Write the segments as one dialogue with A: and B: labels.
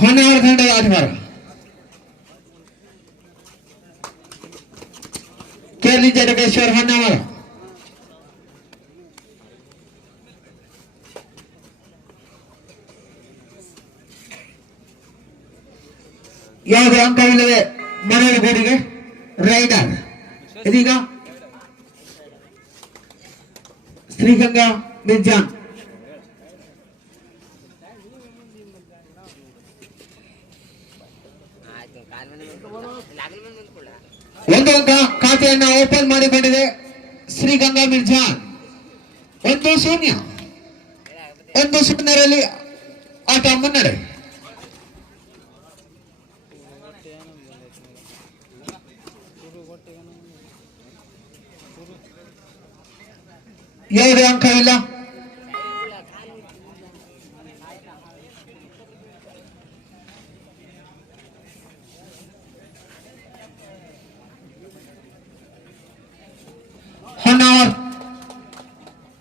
A: ಹೊನ್ನಾವರ ತಂಡದ ಆಟಗಾರ ಕೇರಳಿ ಜಡಗೇಶ್ವರ್ ಹೊನ್ನಾವರ ಯಾವುದೇ ಅಂಕವಿಲ್ಲದೆ ಮನೆಯ ಗೋರಿಗೆ ರೈಡರ್ ಇದೀಗ ಶ್ರೀಗಂಗಾ ಮಿರ್ಜಾನ್ ಒಂದು ಖಾತೆಯನ್ನ ಓಪನ್ ಮಾಡಿಕೊಂಡಿದೆ ಶ್ರೀಗಂಗಾ ಮಿರ್ಜಾನ್ ಒಂದು ಶೂನ್ಯ. ಒಂದು ಶೂನ್ಯರಲ್ಲಿ ಆಟ ಮುನ್ನಡೆ ಯಾವುದೇ ಅಂಕವಿಲ್ಲ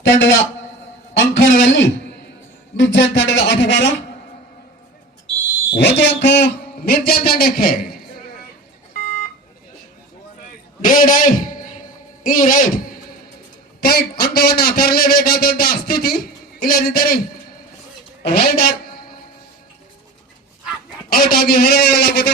A: ತಂಡದ ಅಂಕಣದಲ್ಲಿ ಮಿರ್ಜಾನ್ ತಂಡದ ಆಟಗಾರ ಒಂದು ಅಂಕ ಮಿರ್ಜಾನ್ ತಂಡಕ್ಕೆ ಬೇಡೈ ಈ ರೈಟ್ ಪಾಯಿಂಟ್ ಅಂಕವನ್ನ ತರಲೇಬೇಕಾದಂತಹ ಸ್ಥಿತಿ ಇಲ್ಲದಿದ್ದರೆ ರೈಡರ್ ಔಟ್ ಆಗಿ ಹೊರಗೊಳ್ಳಲಾಗುವುದು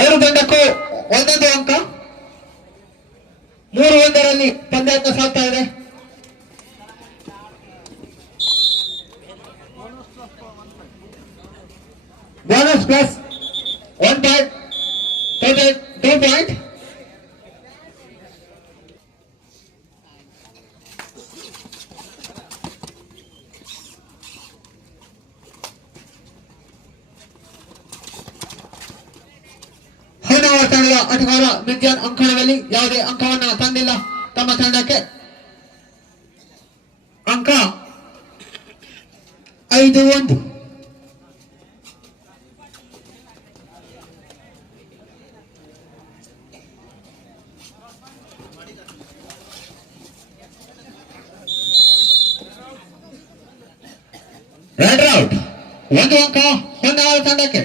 A: ಎರಡು ತಂಡಕ್ಕೂ ಒಂದೊಂದು ಅಂಕ. ಮೂರು ಒಂದರಲ್ಲಿ ಪಂದ್ಯಾತ್ಮ ಸಾಗ್ತಾ ಇದೆ. Bonus plus one point total two point ತಂಡದ ಆಟಗಾರ ಮಿರ್ಜಾನ್ ಅಂಕಣದಲ್ಲಿ ಯಾವುದೇ ಅಂಕವನ್ನ ತಂದಿಲ್ಲ. ತಮ್ಮ ತಂಡಕ್ಕೆ ಅಂಕ ಐದು ಒಂದು. ರೆಡ್ ಔಟ್ ಒಂದು ಅಂಕ ಹೊನ್ನಾವರ ತಂಡಕ್ಕೆ.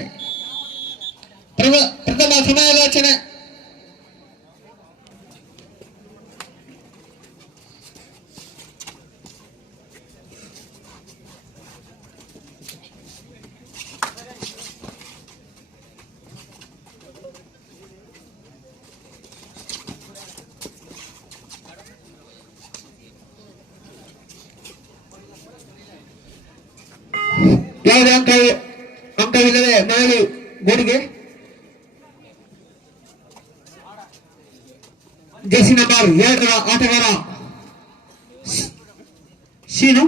A: ಯಾವುದೇ ಅಂಕ ಅಂಕವಿಲ್ಲದೆ ಮರಳಿ ಗೋಡಿಗೆ? ಜೆಸಿ ನಂಬರ್ ಎರಡರ ಆಟಗಾರ ಶೀನು?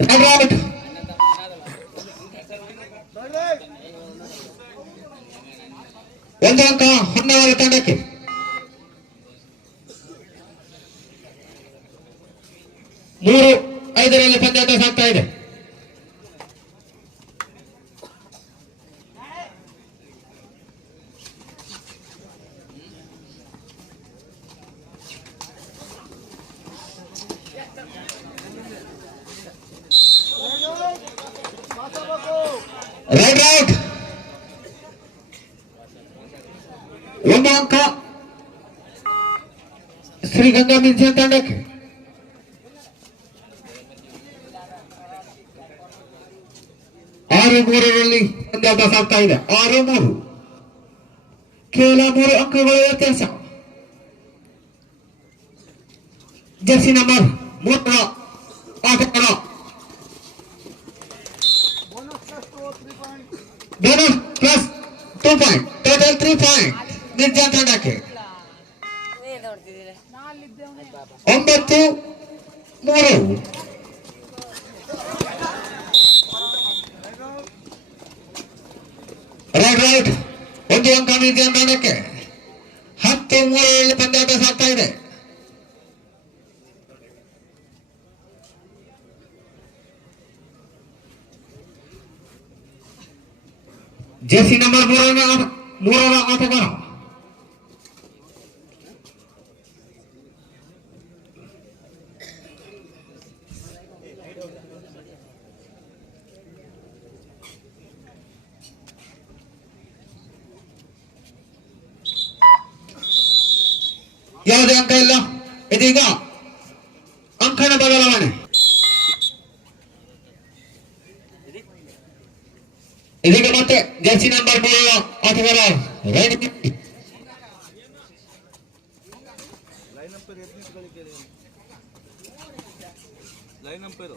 A: ರೆಡ್ ಔಟ್ ಒಂದು ಅಂಕ ಹೊನ್ನಾವರ ತಂಡಕ್ಕೆ ರೆಡ್ ಔಟ್ ಒಂದು ಅಂಕ ಶ್ರೀಗಂಗಾ ಮಿಂಚನ್ ತಂಡಕ್ಕೆ ಆರು ಮೂರರಲ್ಲಿ ಪಂದ್ಯಾಟ ಸಾಗ್ತಾ ಇದೆ ಆರು ಮೂರು ಕೇವಲ ಮೂರು ಅಂಕಗಳ ವ್ಯತ್ಯಾಸ ಜರ್ಸಿ ನಂಬರ್ ಮೂರರ point total three point ನಿರ್ಜಾ ತಂಡಕ್ಕೆ ಒಂಬತ್ತು, ಮೂರು. ರೈಟ್ ರೈಟ್ ಒಂದು ಅಂಕ ನಿರ್ಜಾ ತಂಡಕ್ಕೆ ಹತ್ತು, ಮೂರು ಏಳು ಪಂದ್ಯಾಟ ಸಾಗ್ತಾ ಇದೆ. ಜೆರ್ಸಿ ನಂಬರ್ ಮೂರರ ಮೂರರ ಆಟಗಾರ ಯಾವುದೇ ಅಂಕ ಇಲ್ಲ ಇದೀಗ ಇದೀಗ ಮತ್ತೆ ಜರ್ಸಿ ನಂಬರ್ ಮೂರು ಆಟಗಾರ ರೆಡಿ
B: ಲೈನ್ ಅಂಪೈರ್ ಎದ್ದು ನಿಂತ್ಕೊಳ್ಳಿ ಕೇಳಿ ಲೈನ್ ಅಂಪೈರು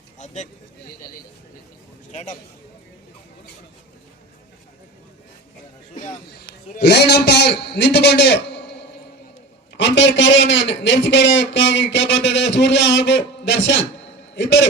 A: ಲೈನ್ ಅಂಪೈರ್ ನಿಂತುಕೊಂಡು ಅಂಪೈರ್ ಕಾರ್ಯವನ್ನು ನೆನೆಸಿಕೊಳ್ಳೋಕ್ಕಾಗಿ ಕೇಳ್ಕೊಳ್ತದೆ ಸೂರ್ಯ ಹಾಗೂ ದರ್ಶನ್ ಇಬ್ಬರು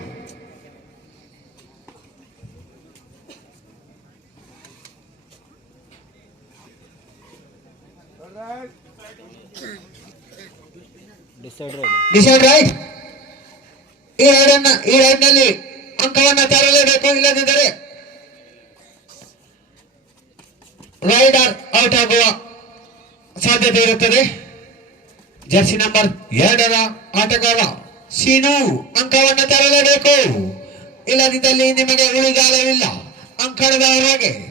B: ಡಿಸೈಡ್
A: ರೈಟ್ ಈ ರೈಡನ್ನ ಈ ರೈಡ್ನಲ್ಲಿ ಅಂಕವನ್ನ ತರಲೇಬೇಕು, ಇಲ್ಲದಿದ್ದರೆ ರೈಡರ್ ಔಟ್ ಆಗುವ ಸಾಧ್ಯತೆ ಇರುತ್ತದೆ. ಜರ್ಸಿ ನಂಬರ್ ಎರಡರ ಆಟಗಾರ ಸೀನು, ಅಂಕವನ್ನ ತರಲೇಬೇಕು. ಇಲ್ಲದಿದ್ದಲ್ಲಿ ನಿಮಗೆ ಉಳಿಗಾಲವಿಲ್ಲ. ಅಂಕಣದ ಹೊರಗೆ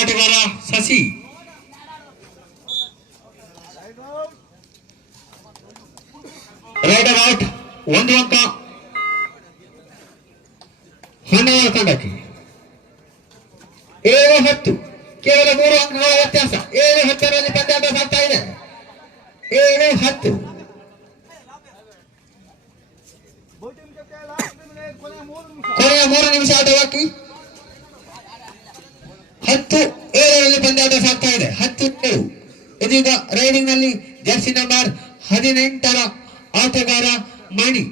A: ಆಟಗಾರ ಶಶಿ ರೈಡರ್ ಔಟ್ ಒಂದು ಅಂಕ. ಹೊನ್ನವರ ತಂಡಕ್ಕೆ. ಏಳು ಹತ್ತು. ಕೇವಲ ಮೂರು ಅಂಕಗಳ ವ್ಯತ್ಯಾಸ. ಏಳು ಹತ್ತರಲ್ಲಿ ಪಂದ್ಯಾಟ ಆಗ್ತಾ ಇದೆ. ಏಳು ಹತ್ತು. ಕೊನೆಯ ಮೂರು ನಿಮಿಷ ಆಟ ಬಾಕಿ? ಹತ್ತು ಏಳರಲ್ಲಿ ಪಂದ್ಯಾಟ ಸಾಗ್ತಾ ಇದೆ. ಹತ್ತು ಇದೀಗ ರೈಡಿಂಗ್ನಲ್ಲಿ ಜರ್ಸಿ ನಂಬರ್ ಹದಿನೆಂಟರ ಆಟಗಾರ Mani.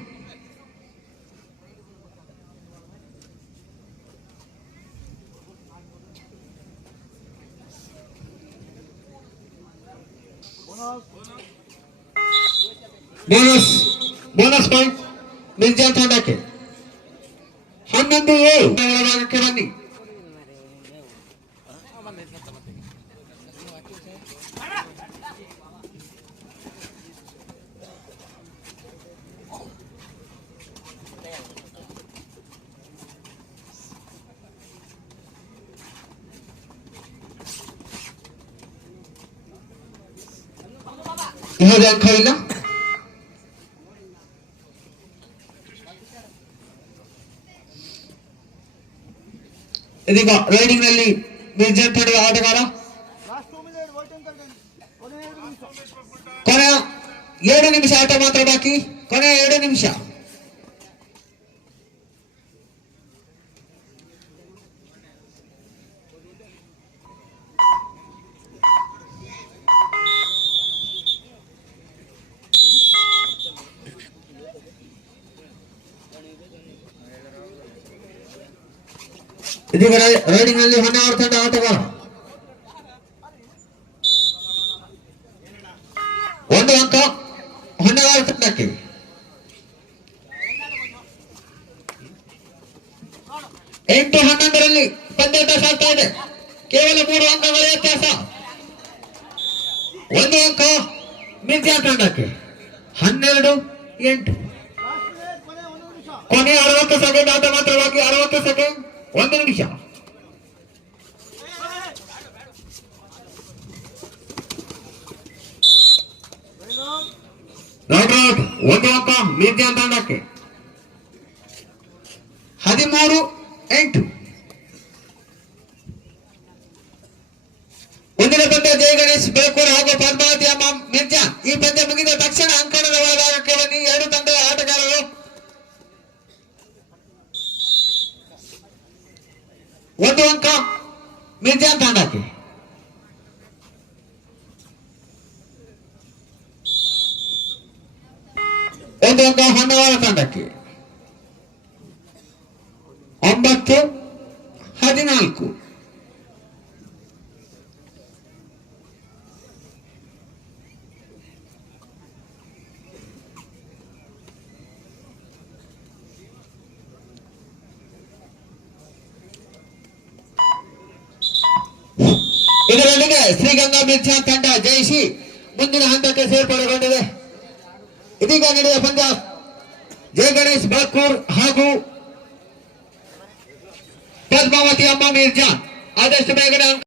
A: Bonus bonus point Mirza ತಂಡಕ್ಕೆ ಯಾವುದೇ ಅಂಕವಿಲ್ಲ ಇದೀಗ ರೈಡಿಂಗ್ ನಲ್ಲಿ ಮಿರ್ಜಾ ತಂಡದ ಆಟಗಾರ ಕೊನೆಯ ಎರಡು ನಿಮಿಷ ಆಟ ಮಾತ್ರ ಬಾಕಿ ಕೊನೆಯ ಎರಡು ನಿಮಿಷ ಇದೀಗ ರೈಡಿಂಗ್ನಲ್ಲಿ ಹೊನ್ನಾವರ ತಂಡ ಆಟಗಾರ. ಒಂದು ಅಂಕ ಹೊನ್ನಾವರ ತಂಡಕ್ಕೆ ಎಂಟು ಹನ್ನೊಂದರಲ್ಲಿ ಪಂದ್ಯಾಟ ಸಾಗ್ತಾ ಇದೆ. ಕೇವಲ ಮೂರು ಅಂಕಗಳ ವ್ಯತ್ಯಾಸ. ಒಂದು ಅಂಕ ಮಿಥ್ಯಾ ತಂಡಕ್ಕೆ ಹನ್ನೆರಡು, ಎಂಟು. ಕೊನೆ ಅರವತ್ತು ಸೆಕೆಂಡ್ ಆಟ ಮಾತ್ರವಾಗಿ ಅರವತ್ತು ಸೆಕೆಂಡ್. ಒಂದು ನಿಮಿಷ ರೈಟ್ ರೈಟ್ ಒಂದು ಅಂಕ ಮಿರ್ಜಾ ತಂಡಕ್ಕೆ ಅಂಕ ಹೊನ್ನವಾರ ತಂಡಕ್ಕೆ. ಒಂಬತ್ತು ಹದಿನಾಲ್ಕು. ಇದರೊಂದಿಗೆ ಶ್ರೀಗಂಗಾ ಮಿರ್ಜಾ ತಂಡ ಜಯಿಸಿ ಮುಂದಿನ ಹಂತಕ್ಕೆ ಸೇರ್ಪಡೆಗೊಂಡಿದೆ. ಇದೀಗ ನಡೆದ ಪಂದ್ಯ ಜಯ ಗಣೇಶ್ ಬಾಕೂರ್ ಹಾಗೂ ಪದ್ಮಾವತಿ ಅಮ್ಮ ಮಿರ್ಜಾ ಆದಷ್ಟು ಬೇಗನೆ ಅಂಕ